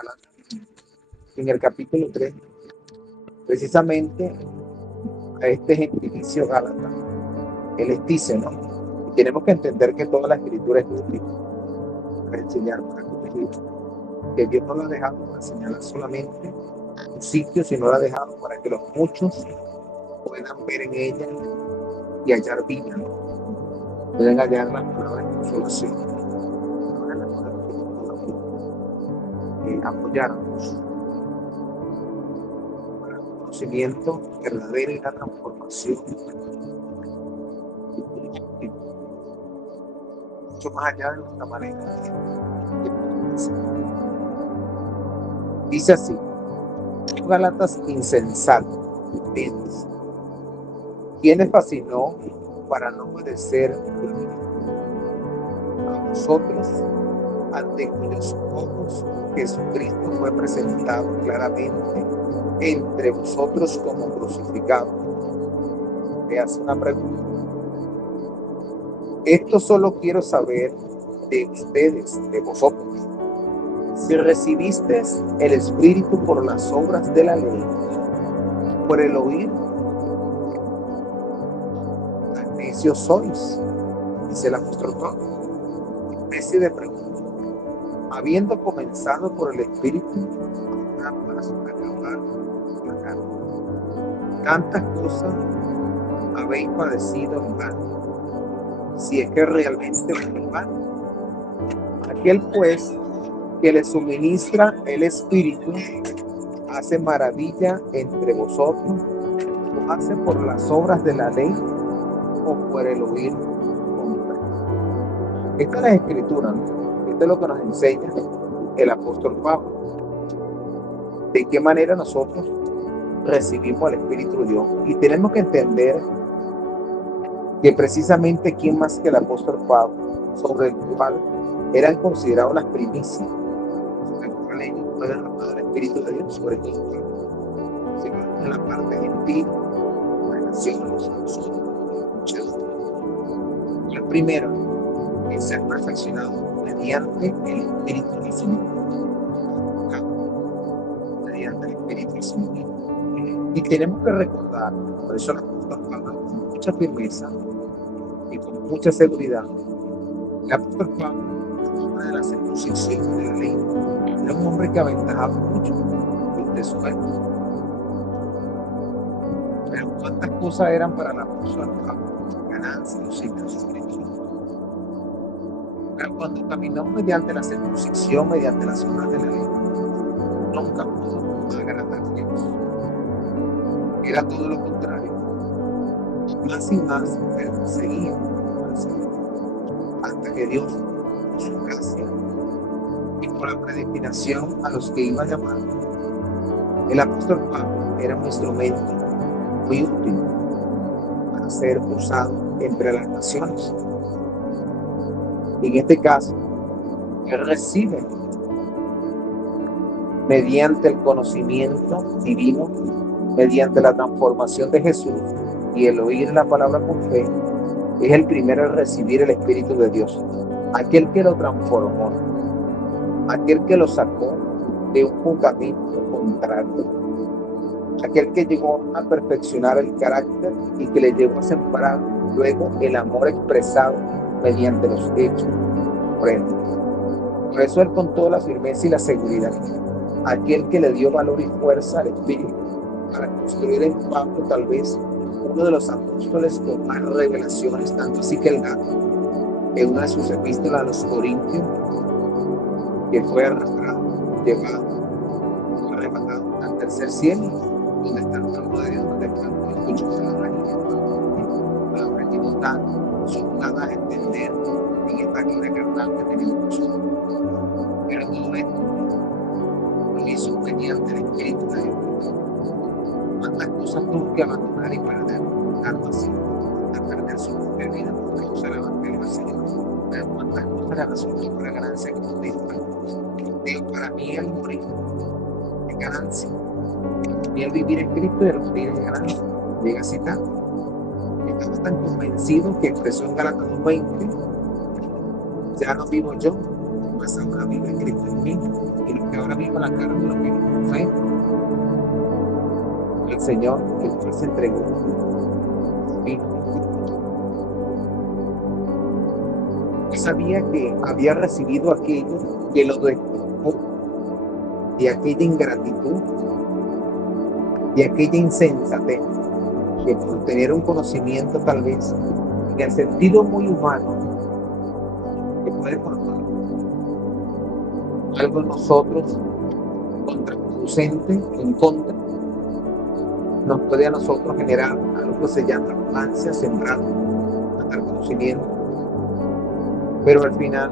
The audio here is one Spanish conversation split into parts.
Gálatas, en el capítulo 3, precisamente a este gentilicio Gálata, él les dice, ¿no? Y tenemos que entender que toda la escritura es útil para enseñar, para corregir, que Dios no lo ha dejado para señalar solamente un sitio, sino lo ha dejado para que los muchos puedan ver en ella y hallar vida, ¿no? Pueden hallar las palabras de consolación, apoyarnos para el conocimiento verdadero y la transformación mucho más allá de nuestra manera de pensar. Dice así: Gálatas insensatos, ¿quién les fascinó para no obedecer a vosotros, ante cuyos ojos Jesucristo fue presentado claramente entre vosotros como crucificado? Te hace una pregunta. Esto solo quiero saber de ustedes, de vosotros. Si recibisteis el Espíritu por las obras de la ley, por el oír, tan necios sois, dice el apóstol Pablo. Especie de pregunta. Habiendo comenzado por el Espíritu, para acabar la carne. Tantas cosas habéis padecido en vano, si es que realmente en vano. Aquel pues que le suministra el Espíritu hace maravilla entre vosotros, o hace por las obras de la ley o por el oír con fe. Esta es la Escritura, ¿no? Esto es lo que nos enseña el apóstol Pablo. De qué manera nosotros recibimos el Espíritu de Dios. Y tenemos que entender que precisamente quién más que el apóstol Pablo, sobre el cual eran consideradas las primicias, sobre el cual ellos fue derramado el Espíritu de Dios, sobre todo en la parte gentil, relaciones, y el primero es ser perfeccionado mediante el Espíritu del Señor. Mediante el Espíritu del Señor. Y tenemos que recordar, por eso el apóstol Pablo con mucha firmeza y con mucha seguridad, el apóstol Pablo, el hombre de la circuncisión de la ley, era un hombre que aventajaba mucho de su época. Pero cuántas cosas eran para la persona, ganancias, los signos espirituales. Pero cuando caminó mediante la circuncisión, mediante las obras de la ley, nunca pudo agradar a Dios. Era todo lo contrario. Más y más perseguía al Señor, hasta que Dios, por su gracia y por la predestinación a los que iba a llamar, el apóstol Pablo era un instrumento muy útil para ser usado entre las naciones. Y en este caso, él recibe mediante el conocimiento divino, mediante la transformación de Jesús y el oír la palabra con fe, es el primero en recibir el Espíritu de Dios. Aquel que lo transformó, aquel que lo sacó de un fundamento contrario, aquel que llegó a perfeccionar el carácter y que le llevó a sembrar luego el amor expresado mediante los hechos. Por eso él, con toda la firmeza y la seguridad, aquel que le dio valor y fuerza al Espíritu para construir en Pablo tal vez uno de los apóstoles con más revelaciones, tanto así que él da en una de sus epístolas a los Corintios, que fue arrastrado, llevado, arrebatado al tercer cielo, donde está el trono de Dios, donde Pablo escucha palabras que nos dan, son dadas a entender en esta gloria carnal que tenemos nosotros. Pero todo esto lo hizo mediante el Espíritu de Dios. Cuántas cosas tuvo que abandonar y perder, tanto así, a perder su propia vida por causa del evangelio del Señor. Pero cuántas cosas la resultó para ganancia, como dijo. Digo, para mí el morir es ganancia. Y el vivir en Cristo y el morir es ganancia. Llega a citar. Estaba tan convencido que expresó en Gálatas 2:20: ya no vivo yo, mas ahora vive Cristo en mí, y los que ahora viven la carne los viven con fe. El Señor, el cual se entregó, y sabía que había recibido aquello que lo despojó de aquella ingratitud, de aquella insensatez, que por tener un conocimiento tal vez en el sentido muy humano, que puede formar algo en nosotros contraproducente, en contra, nos puede a nosotros generar algo que se llama arrogancia, sembrar hasta el conocimiento. Pero al final,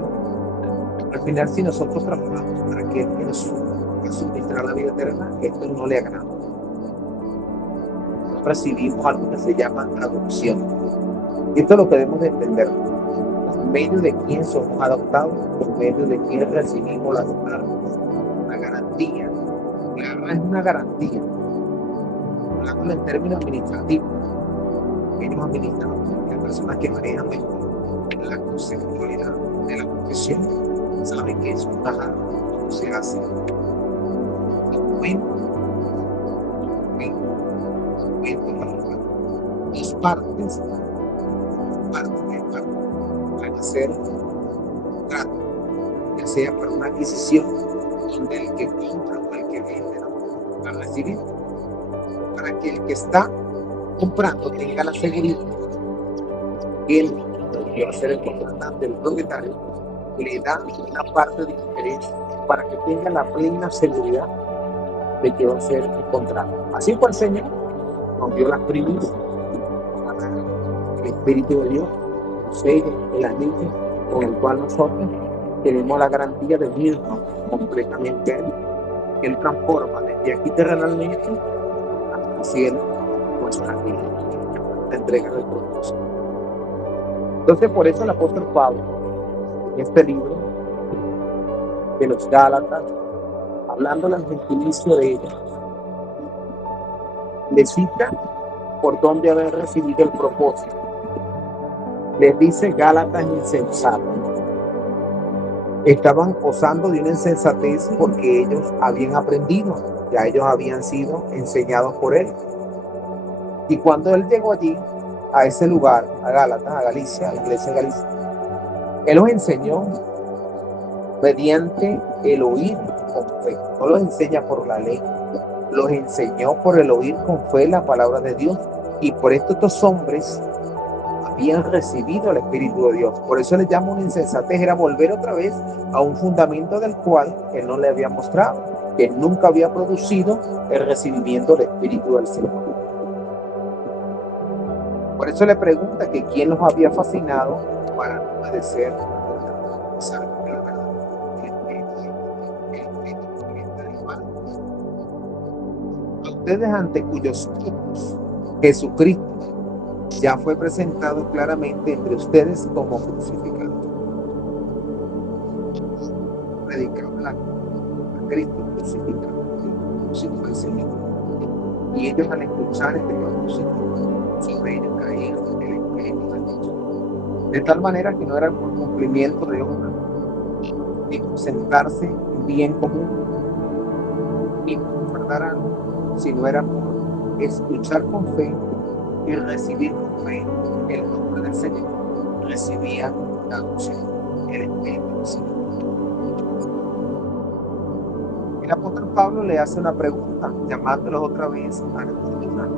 si nosotros trabajamos para que Él nos suministrar la vida eterna, esto no le agrada. Recibimos algo que se llama adopción. Y esto es lo que debemos de entender. Por medio de quién somos adoptados, por medio de quién recibimos la garantía. Es una garantía. Hablando en términos administrativos, ellos administran las personas que manejan la conceptualidad de la profesión, saben que es un trabajo, cómo se hace. Dos partes para hacer un trato, ya sea para una adquisición, donde el que compra o el que vende va a recibir, para que el que está comprando tenga la seguridad que él, que va a ser el contratante, el propietario, le da una parte de interés para que tenga la plena seguridad de que va a ser el contrato. Así fue el Señor, nos dio las primicias, el Espíritu de Dios, el anillo con el cual nosotros tenemos la garantía de irnos completamente a Él. Él transforma desde aquí terrenalmente hasta el cielo nuestra vida, la entrega del propósito. Entonces, por eso el apóstol Pablo, en este libro de los Gálatas, hablando al gentilicio de ella, les cita por dónde haber recibido el propósito. Les dice: Gálatas insensatos. Estaban gozando de una insensatez porque ellos habían aprendido, ya ellos habían sido enseñados por él. Y cuando él llegó allí, a ese lugar, a Gálatas, a Galicia, a la iglesia de Galicia, él los enseñó mediante el oír con fe. No los enseña por la ley, los enseñó por el oír con fe la palabra de Dios. Y por esto estos hombres habían recibido el Espíritu de Dios. Por eso les llamo una insensatez, era volver otra vez a un fundamento del cual él no le había mostrado, que nunca había producido el recibimiento del Espíritu del Señor. Por eso le pregunta que quién los había fascinado para no obedecer la verdad. A ustedes, ante cuyos ojos Jesucristo ya fue presentado claramente entre ustedes como crucificado. Predicaba a Cristo crucificado, del Señor. Y ellos, al escuchar este propósito, sobre ellos caían el Espíritu de Dios. De tal manera que no era por cumplimiento de obra, ni por sentarse bien común, ni por guardar algo, sino era por escuchar con fe y recibir con fe el nombre del Señor. Recibía la adopción, el Espíritu del Señor. El apóstol Pablo le hace una pregunta, llamándolos otra vez a reflexionar.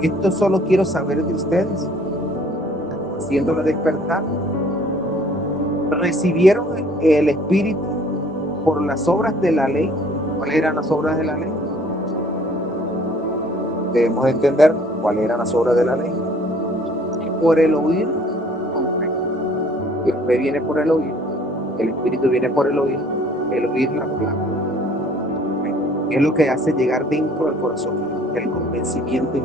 Esto solo quiero saber de ustedes, haciéndoles despertar. ¿Recibieron el Espíritu por las obras de la ley? ¿Cuáles eran las obras de la ley? Debemos entender cuáles eran las obras de la ley. Por el oír con fe. La fe viene por el oír, el Espíritu viene por el oír la palabra. Es lo que hace llegar dentro del corazón el convencimiento.